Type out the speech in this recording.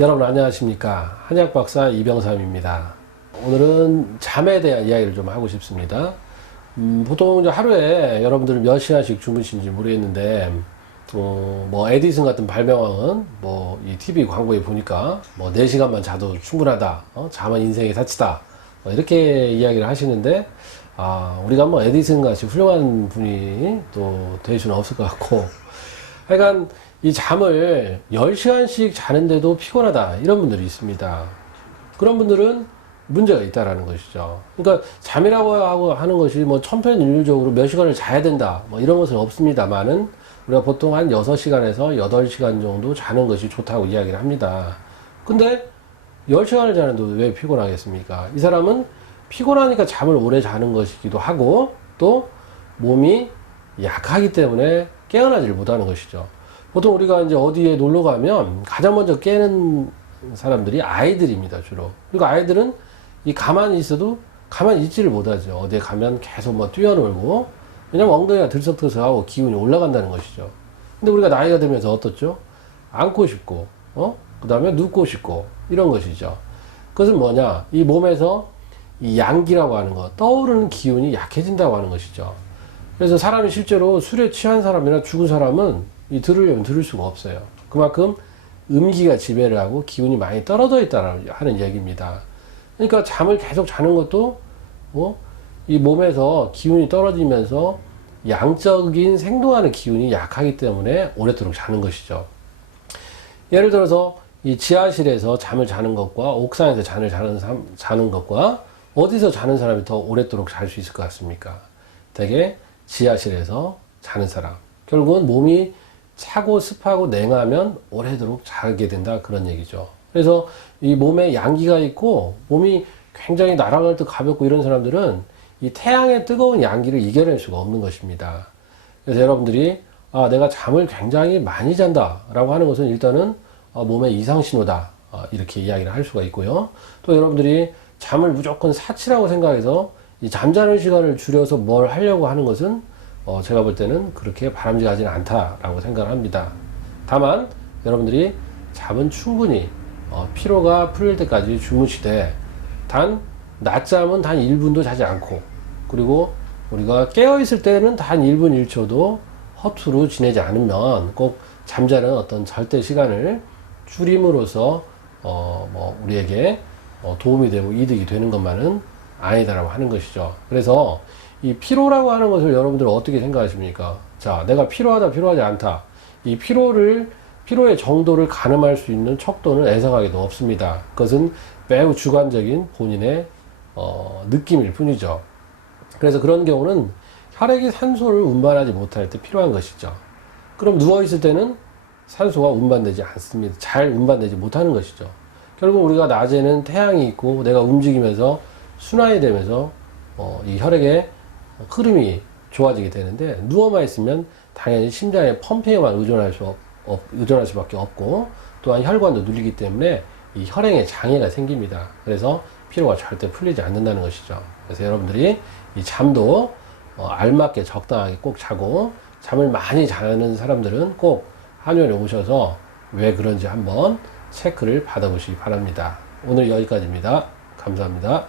여러분 안녕하십니까? 한약 박사 이병삼입니다. 오늘은 잠에 대한 이야기를 좀 하고 싶습니다. 음, 보통 이제 하루에 여러분들은 몇 시간씩 주무시는지 모르겠는데 어, 뭐 에디슨 같은 발명왕은 뭐 이 TV 광고에 보니까 뭐 4시간만 자도 충분하다 어? 잠은 인생의 사치다 뭐 이렇게 이야기를 하시는데 아 우리가 뭐 에디슨 같이 훌륭한 분이 또 될 수는 없을 것 같고. 하여간 이 잠을 10시간씩 자는데도 피곤하다 이런 분들이 있습니다. 그런 분들은 문제가 있다라는 것이죠. 그러니까 잠이라고 하고 하는 것이 뭐 천편일률적으로 몇 시간을 자야 된다 뭐 이런 것은 없습니다만은 우리가 보통 한 6시간에서 8시간 정도 자는 것이 좋다고 이야기를 합니다. 근데 10시간을 자는데 왜 피곤하겠습니까? 이 사람은 피곤하니까 잠을 오래 자는 것이기도 하고 또 몸이 약하기 때문에 깨어나지를 못하는 것이죠. 보통 우리가 이제 어디에 놀러 가면 가장 먼저 깨는 사람들이 아이들입니다, 주로. 그리고 아이들은 이 가만히 있어도 가만히 있지를 못하죠. 어디에 가면 계속 뭐 뛰어놀고, 왜냐면 엉덩이가 들썩들썩하고 기운이 올라간다는 것이죠. 근데 우리가 나이가 들면서 어떻죠? 앉고 싶고, 어? 그 다음에 눕고 싶고, 이런 것이죠. 그것은 뭐냐? 이 몸에서 이 양기라고 하는 것, 떠오르는 기운이 약해진다고 하는 것이죠. 그래서 사람이 실제로 술에 취한 사람이나 죽은 사람은 이 들으려면 들을 수가 없어요. 그만큼 음기가 지배를 하고 기운이 많이 떨어져 있다는 하는 얘기입니다. 그러니까 잠을 계속 자는 것도 어? 이 몸에서 기운이 떨어지면서 양적인 생동하는 기운이 약하기 때문에 오랫도록 자는 것이죠. 예를 들어서 이 지하실에서 잠을 자는 것과 옥상에서 잠을 자는, 자는 것과 어디서 자는 사람이 더 오랫도록 잘 수 있을 것 같습니까? 되게 지하실에서 자는 사람. 결국은 몸이 차고 습하고 냉하면 오래도록 자게 된다 그런 얘기죠. 그래서 이 몸에 양기가 있고 몸이 굉장히 날아갈 때 가볍고 이런 사람들은 이 태양의 뜨거운 양기를 이겨낼 수가 없는 것입니다. 그래서 여러분들이 아, 내가 잠을 굉장히 많이 잔다 라고 하는 것은 일단은 어, 몸의 이상 신호다 어, 이렇게 이야기를 할 수가 있고요. 또 여러분들이 잠을 무조건 사치라고 생각해서 이 잠자는 시간을 줄여서 뭘 하려고 하는 것은 어, 제가 볼 때는 그렇게 바람직하지는 않다라고 생각을 합니다. 다만 여러분들이 잠은 충분히 어, 피로가 풀릴 때까지 주무시되 단 낮잠은 단 1분도 자지 않고 그리고 우리가 깨어 있을 때는 단 1분 1초도 허투루 지내지 않으면 꼭 잠자는 어떤 절대 시간을 줄임으로써 어, 뭐 우리에게 어, 도움이 되고 이득이 되는 것만은 아니다라고 하는 것이죠. 그래서 이 피로라고 하는 것을 여러분들은 어떻게 생각하십니까? 자, 내가 피로하다, 피로하지 않다. 이 피로를, 피로의 정도를 가늠할 수 있는 척도는 애석하게도 없습니다. 그것은 매우 주관적인 본인의, 어, 느낌일 뿐이죠. 그래서 그런 경우는 혈액이 산소를 운반하지 못할 때 필요한 것이죠. 그럼 누워있을 때는 산소가 운반되지 않습니다. 잘 운반되지 못하는 것이죠. 결국 우리가 낮에는 태양이 있고 내가 움직이면서 순환이 되면서 어, 이 혈액의 흐름이 좋아지게 되는데 누워만 있으면 당연히 심장의 펌핑에만 의존할 수 없, 없- 의존할 수밖에 없고 또한 혈관도 눌리기 때문에 이 혈행에 장애가 생깁니다. 그래서 피로가 절대 풀리지 않는다는 것이죠. 그래서 여러분들이 이 잠도 어, 알맞게 적당하게 꼭 자고 잠을 많이 자는 사람들은 꼭 한의원에 오셔서 왜 그런지 한번 체크를 받아보시기 바랍니다. 오늘 여기까지입니다. 감사합니다.